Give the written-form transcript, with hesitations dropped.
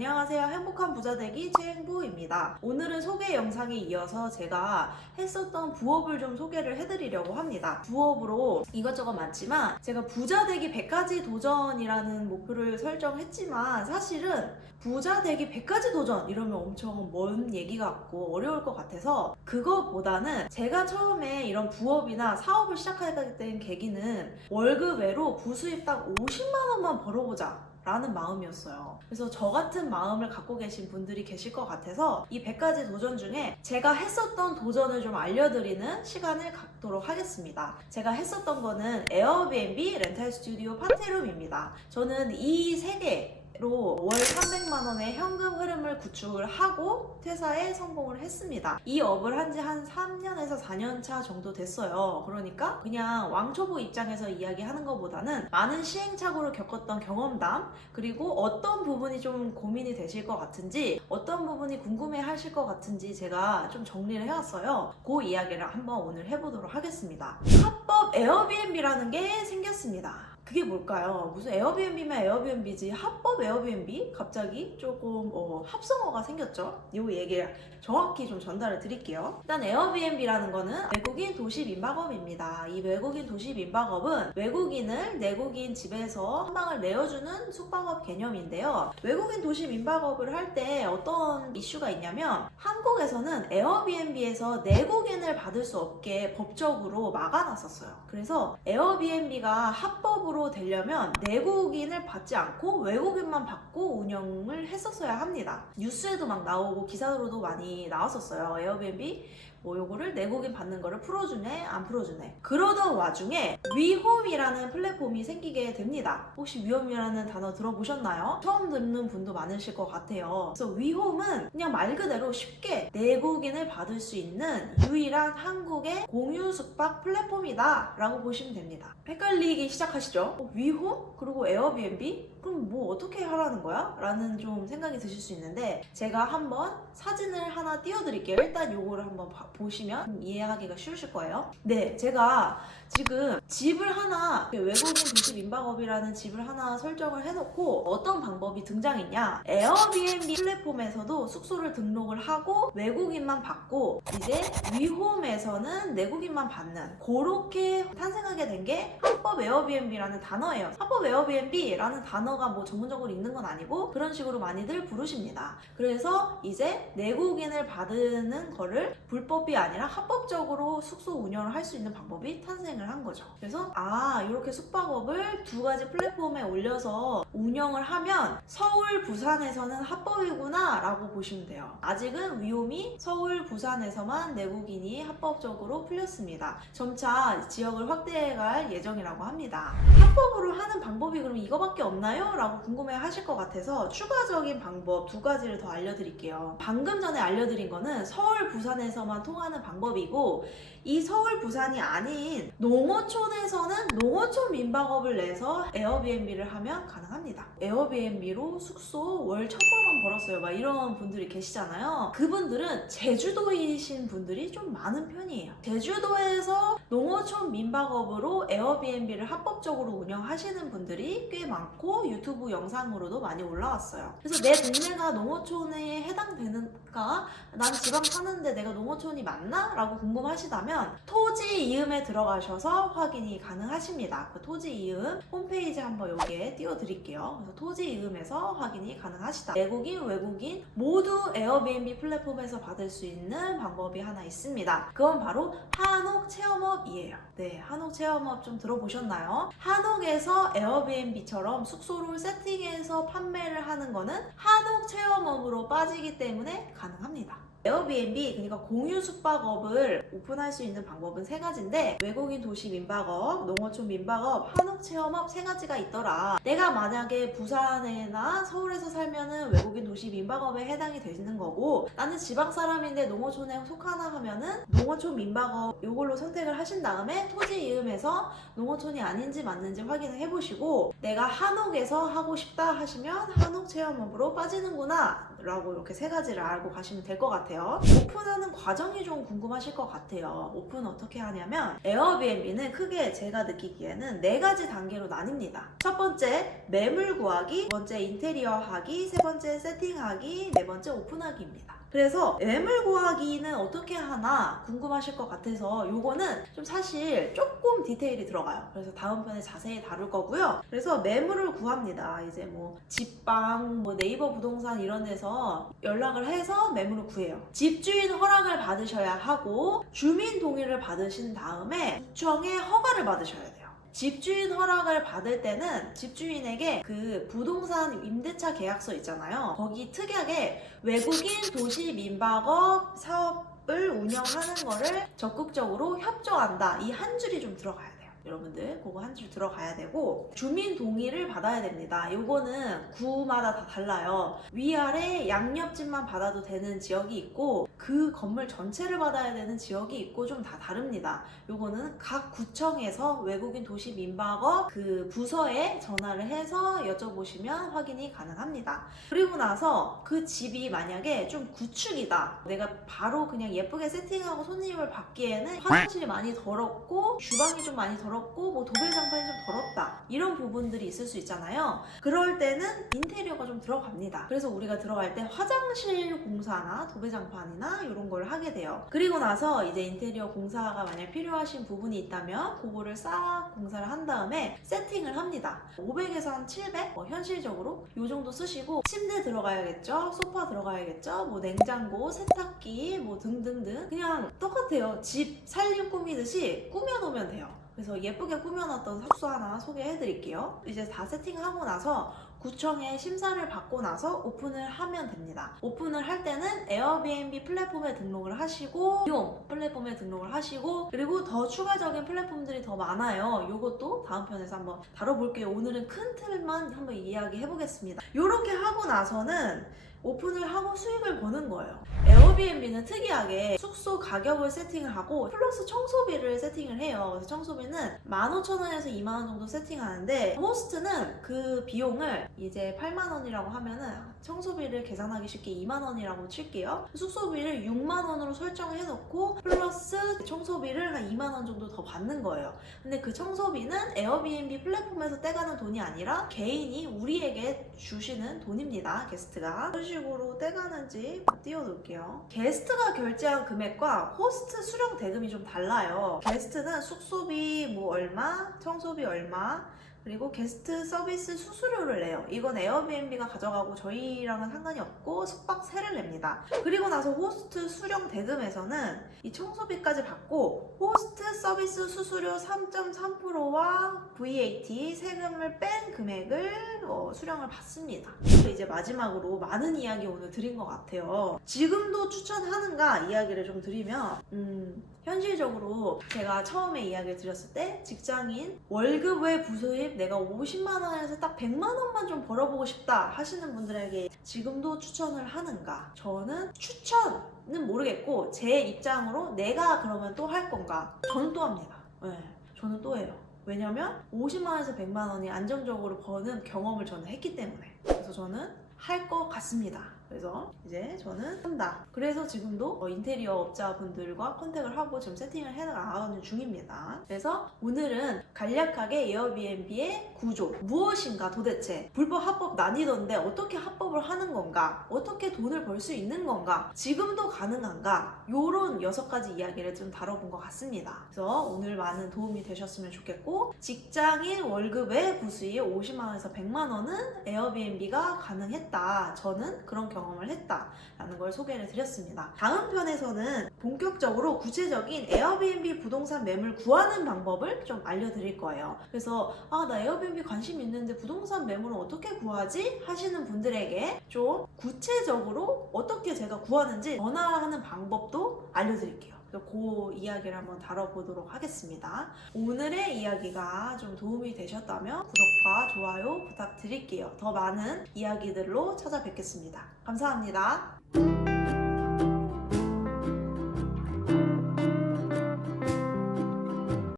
안녕하세요. 행복한 부자 되기 최행부입니다. 오늘은 소개 영상에 이어서 제가 했었던 부업을 좀 소개를 해드리려고 합니다. 부업으로 이것저것 많지만 제가 부자 되기 100가지 도전이라는 목표를 설정했지만 사실은 부자 되기 100가지 도전 이러면 엄청 먼 얘기 같고 어려울 것 같아서 그거보다는 제가 처음에 이런 부업이나 사업을 시작하게 된 계기는 월급 외로 부수입 딱 50만 원만 벌어보자 라는 마음이었어요. 그래서 저 같은 마음을 갖고 계신 분들이 계실 것 같아서 이 100가지 도전 중에 제가 했었던 도전을 좀 알려드리는 시간을 갖도록 하겠습니다. 제가 했었던 거는 에어비앤비, 렌탈 스튜디오, 파티룸입니다. 저는 이 세 개로 월 300만 원의 현금 흐름을 구축을 하고 퇴사에 성공을 했습니다. 이 업을 한 지 한 3년에서 4년 차 정도 됐어요. 그러니까 그냥 왕초보 입장에서 이야기하는 것보다는 많은 시행착오를 겪었던 경험담, 그리고 어떤 부분이 좀 고민이 되실 것 같은지, 어떤 부분이 궁금해 하실 것 같은지 제가 좀 정리를 해왔어요. 그 이야기를 한번 오늘 해보도록 하겠습니다. 합법 에어비앤비라는 게 생겼습니다. 그게 뭘까요? 무슨 에어비앤비면 에어비앤비지 합법 에어비앤비? 갑자기 조금 합성어가 생겼죠? 이 얘기를 정확히 좀 전달을 드릴게요. 일단 에어비앤비라는 거는 외국인 도시 민박업입니다. 이 외국인 도시 민박업은 외국인을 내국인 집에서 한 방을 내어주는 숙박업 개념인데요. 외국인 도시 민박업을 할 때 어떤 이슈가 있냐면 한국에서는 에어비앤비에서 내국인을 받을 수 없게 법적으로 막아놨었어요. 그래서 에어비앤비가 합법으로 되려면 내국인을 받지 않고 외국인만 받고 운영을 했었어야 합니다. 뉴스에도 막 나오고 기사로도 많이 나왔었어요. 에어비앤비 요거를 내국인 받는 거를 풀어주네 안 풀어주네. 그러던 와중에 위홈이라는 플랫폼이 생기게 됩니다. 혹시 위홈이라는 단어 들어보셨나요? 처음 듣는 분도 많으실 것 같아요. 그래서 위홈은 그냥 말 그대로 쉽게 내국인을 받을 수 있는 유일한 한국의 공유 숙박 플랫폼이다 라고 보시면 됩니다. 헷갈리기 시작하시죠? 위홈? 그리고 에어비앤비? 그럼 뭐 어떻게 하라는 거야? 라는 좀 생각이 드실 수 있는데 제가 한번 사진을 하나 띄워드릴게요. 일단 요거를 한번 보시면 이해하기가 쉬우실 거예요. 네, 제가 지금 집을 하나, 외국인 도시 민박업이라는 집을 하나 설정을 해놓고 어떤 방법이 등장했냐, 에어비앤비 플랫폼에서도 숙소를 등록을 하고 외국인만 받고 이제 위홈에서는 내국인만 받는, 그렇게 탄생하게 된 게 합법 에어비앤비라는 단어예요. 합법 에어비앤비라는 단어가 뭐 전문적으로 있는 건 아니고 그런 식으로 많이들 부르십니다. 그래서 이제 내국인을 받는 거를 불법이 아니라 합법적으로 숙소 운영을 할 수 있는 방법이 탄생을 한 거죠. 그래서 이렇게 숙박업을 두 가지 플랫폼에 올려서 운영을 하면 서울, 부산에서는 합법이구나 라고 보시면 돼요. 아직은 위홈이 서울, 부산에서만 내국인이 합법적으로 풀렸습니다. 점차 지역을 확대해갈 예정이라고 합니다. 합법으로 하는 방법이 그럼 이거밖에 없나요? 라고 궁금해 하실 것 같아서 추가적인 방법 두 가지를 더 알려드릴게요. 방금 전에 알려드린 거는 서울, 부산에서만 통하는 방법이고, 이 서울, 부산이 아닌 농어촌에서는 농어촌 민박업을 내서 에어비앤비를 하면 가능합니다. 에어비앤비로 숙소 월 1,000만 원 벌었어요 막 이런 분들이 계시잖아요. 그분들은 제주도이신 분들이 좀 많은 편이에요. 제주도에서 농어촌 민박업으로 에어비앤비를 합법적으로 운영하시는 분들이 꽤 많고 유튜브 영상으로도 많이 올라왔어요. 그래서 내 동네가 농어촌에 해당되는가? 난 지방 사는데 내가 농어촌이 맞나? 라고 궁금하시다면 토지 이음에 들어가셔서 확인이 가능하십니다. 그 토지 이음 홈페이지 한번 여기에 띄워드릴게요. 그래서 토지 이음에서 확인이 가능하시다. 내국인, 외국인 모두 에어비앤비 플랫폼에서 받을 수 있는 방법이 하나 있습니다. 그건 바로 한옥 체험업이에요. 네, 한옥 체험업 좀 들어보셨나요? 한옥에서 에어비앤비처럼 숙소를 세팅해서 판매를 하는 거는 한옥 체험업으로 빠지기 때문에 가능합니다. 에어비앤비, 그러니까 공유 숙박업을 오픈할 수 있는 방법은 세 가지인데 외국인 도시 민박업, 농어촌 민박업, 한옥 체험업 세 가지가 있더라. 내가 만약에 부산이나 서울에서 살면은 외국인 도시 민박업에 해당이 되는 거고, 나는 지방 사람인데 농어촌에 속하나 하면은 농어촌 민박업 요걸로 선택을 하신 다음에 토지 이음에서 농어촌이 아닌지 맞는지 확인을 해보시고, 내가 한옥에서 하고 싶다 하시면 한옥 체험업으로 빠지는구나 라고 이렇게 세 가지를 알고 가시면 될 것 같아요. 오픈하는 과정이 좀 궁금하실 것 같아요. 오픈 어떻게 하냐면 에어비앤비는 크게 제가 느끼기에는 4가지 단계로 나뉩니다. 첫 번째 매물 구하기, 두 번째 인테리어 하기, 세 번째 세팅 세팅하기, 네 번째 오픈하기입니다. 그래서 매물 구하기는 어떻게 하나 궁금하실 것 같아서 요거는 좀 사실 조금 디테일이 들어가요. 그래서 다음 편에 자세히 다룰 거고요. 그래서 매물을 구합니다. 이제 뭐 집방, 뭐 네이버 부동산 이런 데서 연락을 해서 매물을 구해요. 집주인 허락을 받으셔야 하고 주민 동의를 받으신 다음에 구청의 허가를 받으셔야 돼요. 집주인 허락을 받을 때는 집주인에게 그 부동산 임대차 계약서 있잖아요. 거기 특약에 외국인 도시 민박업 사업을 운영하는 거를 적극적으로 협조한다. 이 한 줄이 좀 들어가야 돼요. 여러분들 그거 한 줄 들어가야 되고 주민 동의를 받아야 됩니다. 요거는 구마다 다 달라요. 위아래 양옆집만 받아도 되는 지역이 있고 그 건물 전체를 받아야 되는 지역이 있고 좀 다 다릅니다. 요거는 각 구청에서 외국인 도시 민박업 그 부서에 전화를 해서 여쭤보시면 확인이 가능합니다. 그리고 나서 그 집이 만약에 좀 구축이다. 내가 바로 그냥 예쁘게 세팅하고 손님을 받기에는 화장실이 많이 더럽고 주방이 좀 많이 더럽고 뭐 도배장판이 좀 더럽다. 이런 부분들이 있을 수 있잖아요. 그럴 때는 인테리어가 좀 들어갑니다. 그래서 우리가 들어갈 때 화장실 공사나 도배장판이나 이런 걸 하게 돼요. 그리고 나서 이제 인테리어 공사가 만약 필요하신 부분이 있다면 그거를 싹 공사를 한 다음에 세팅을 합니다. 500에서 한 700? 현실적으로 이 정도 쓰시고 침대 들어가야겠죠? 소파 들어가야겠죠? 뭐 냉장고, 세탁기 뭐 등등등 그냥 똑같아요. 집 살림 꾸미듯이 꾸며놓으면 돼요. 그래서 예쁘게 꾸며놨던 숙소 하나 소개해드릴게요. 이제 다 세팅하고 나서 구청에 심사를 받고 나서 오픈을 하면 됩니다. 오픈을 할 때는 에어비앤비 플랫폼에 등록을 하시고 비용 플랫폼에 등록을 하시고 그리고 더 추가적인 플랫폼들이 더 많아요. 요것도 다음 편에서 한번 다뤄볼게요. 오늘은 큰 틀만 한번 이야기해 보겠습니다. 요렇게 하고 나서는 오픈을 하고 수익을 버는 거예요. 에어비앤비는 특이하게 숙소 가격을 세팅을 하고 플러스 청소비를 세팅을 해요. 그래서 청소비는 15,000원에서 2만원 정도 세팅하는데 호스트는 그 비용을 이제 8만원이라고 하면은 청소비를 계산하기 쉽게 2만원이라고 칠게요. 숙소비를 6만원으로 설정해 놓고 플러스 청소비를 한 2만원 정도 더 받는 거예요. 근데 그 청소비는 에어비앤비 플랫폼에서 떼가는 돈이 아니라 개인이 우리에게 주시는 돈입니다. 게스트가 어떤 식으로 떼가는지 띄워놓을게요. 게스트가 결제한 금액과 호스트 수령 대금이 좀 달라요. 게스트는 숙소비 뭐 얼마, 청소비 얼마, 그리고 게스트 서비스 수수료를 내요. 이건 에어비앤비가 가져가고 저희랑은 상관이 없고 숙박세를 냅니다. 그리고 나서 호스트 수령 대금에서는 이 청소비까지 받고 호스트 서비스 수수료 3.3%와 VAT 세금을 뺀 금액을 수령을 받습니다. 이제 마지막으로 많은 이야기 오늘 드린 것 같아요. 지금도 추천하는가 이야기를 좀 드리면 현실적으로 제가 처음에 이야기를 드렸을 때 직장인 월급 외 부수입 내가 50만원에서 딱 100만원만 좀 벌어보고 싶다 하시는 분들에게 지금도 추천을 하는가? 저는 추천은 모르겠고 제 입장으로 내가 그러면 또 할 건가? 저는 또 합니다. 네, 저는 또 해요. 왜냐면 50만원에서 100만원이 안정적으로 버는 경험을 저는 했기 때문에. 그래서 저는 할 것 같습니다. 그래서 이제 저는 한다. 그래서 지금도 인테리어 업자분들과 컨택을 하고 지금 세팅을 해나가는 중입니다. 그래서 오늘은 간략하게 에어비앤비의 구조, 무엇인가 도대체 불법 합법 나뉘던데 어떻게 합법을 하는 건가, 어떻게 돈을 벌 수 있는 건가, 지금도 가능한가, 요런 6가지 이야기를 좀 다뤄본 것 같습니다. 그래서 오늘 많은 도움이 되셨으면 좋겠고 직장인 월급의 부수입 50만원에서 100만원은 에어비앤비가 가능했다. 저는 그런 경험을 했다라는 걸 소개를 드렸습니다. 다음 편에서는 본격적으로 구체적인 에어비앤비 부동산 매물 구하는 방법을 좀 알려드릴 거예요. 그래서 나 에어비앤비 관심 있는데 부동산 매물은 어떻게 구하지? 하시는 분들에게 좀 구체적으로 어떻게 제가 구하는지 전화하는 방법도 알려드릴게요. 그 이야기를 한번 다뤄보도록 하겠습니다. 오늘의 이야기가 좀 도움이 되셨다면 구독과 좋아요 부탁드릴게요. 더 많은 이야기들로 찾아뵙겠습니다. 감사합니다.